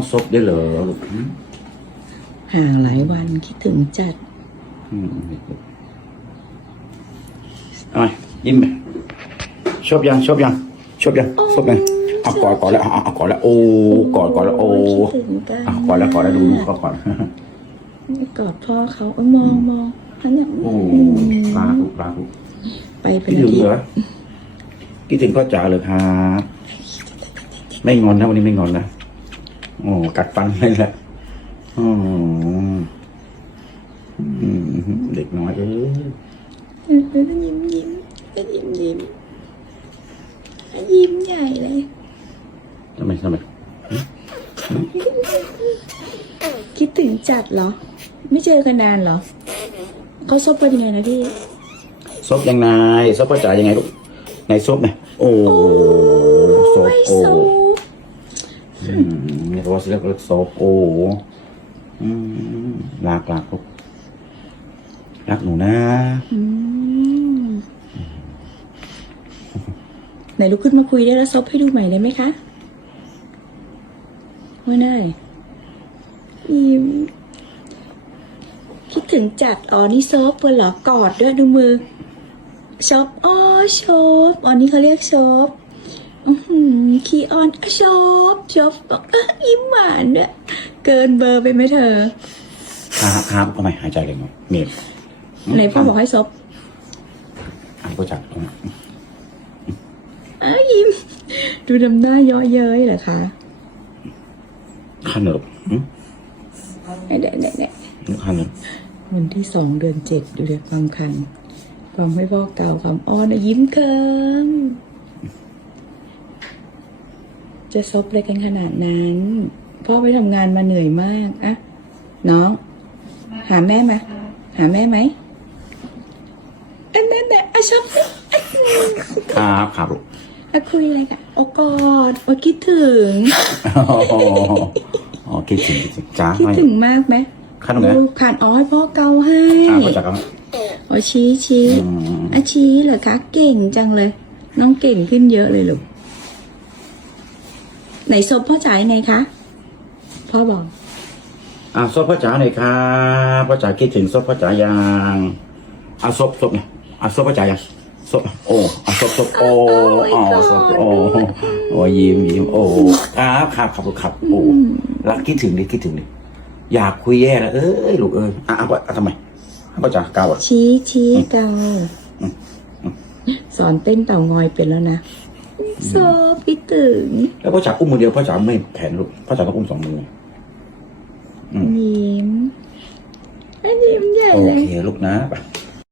องซบได้เหรอลูกอืมห่างหลายวันคิดถึงจัดอืมเอาไหมยิ้มไปชอบยังชอบยังชอบยังชอบยังเอากอดกอดแล้วเอาเอากอดแล้วโอ้กอดกอดแล้วโอ้คิดถึงกันเอากอดแล้วกอดแล้วดูดูเขาก่อนกอดพ่อเขาเอ้ยมองมองอันเนี้ยโอ้ปลาลูกปลาลูกไปเป็นคิดอาถึงทิตเหรย์อคิดถึงพ่อจ๋าเลยครับไม่งอนนะวันนี้ไม่งอนนะ โอ้กัดฟันเลยแหละอืมอืมเด็กน้อยเอ้ยยิ้มยิ้มก็ยิ้มยิ้มยิ้มใหญ่เลยทำไมทำไมคิดถึงจัดเหรอ ไม่เจอกันนานเหรอเขาซบกันยังไงนะพี่ซบยังไงซบพ่อจ๋ายังไงลูกในซบเนี่ยโอ้ซบ ไม่ โอ้ ซบ อืมนี่ เขาว่าเรียกว่าซบโอ้อืมรักรักลูกรักหนูนะไหนลุกขึ้นมาคุยได้แล้วซบให้ดูใหม่ได้ไหมคะไม่ได้ยิ้มคิดถึงจัดอ๋อนี่ซบเพื่อนเหรอกอดด้วยดูมือชอบอ๋อชอบอ๋อนี่เขาเรียกชอบ อือหือคีออนอะชอบชอบบอกเอ้อยิ้มหวานด้วยเกินเบอร์ไปไหมเธอครับครับทำไมหายใจเลยมั้งเมียไหนพ่อบอกให้ซบอะพ่อจ๋าอ้าวยิ้ม ดูดำหน้าเย่อเย้ยเหรอคะขนมอืมเด็ดเด็ดเด็ดขนมวันที่สองเดือนเจ็ดดูเลยความคัน ความไม่พ่อเก่าความอ้อนอะยิ้มเคิม จะซบอะไรกันขนาดนั้น พ่อไปทำงานมาเหนื่อยมากอะน้อง หาแม่ไหมหาแม่ไหมอันนั้นแหละอะชอบสิอะครับครับลูกอะคุยอะไรกันโอ้กอดโอ้คิดถึงอ๋อคิดถึงคิดถึงจ้าคิดไม่ถึงมากไหมขนมไหนลูกขานอ๋อให้พ่อเกาให้อะพ่อจ๋าครับโอ้ชี้ชี้อืมอาชี้เหรอคะเก่งจังเลย น้องเก่งขึ้นเยอะเลยลูก ไหนศพพ่อจ๋ายังไงคะ พ่อบอก อะซบพ่อจ๋าหน่อยครับพ่อจ๋าคิดถึงซบพ่อจ๋ายังอะซบซบเนี่ยอะซบพ่อจ๋ายังซบโอ้อะซบซบโอ้อ๋อซบโอ้โอ้ยิ้มยิ้มโอ้ครับครับครับลูกครับโอ้รักคิดถึงดิคิดถึงดิอยากคุยแย่แล้วเอ้ยลูกเอ้ยอะอะอะทำไมพ่อจ๋ากาวอะชี้ชี้เกาอืมสอนเต้นเต่างอยเป็นแล้วนะ ศพคิดถึงแล้วพ่อจ๋าอุ้มมือเดียวพ่อจ๋าไม่แขนลูกพ่อจ๋าต้องอุ้มสองมืออืมยิ้มอันยิ้มใหญ่โอเลยเคลูกนะไป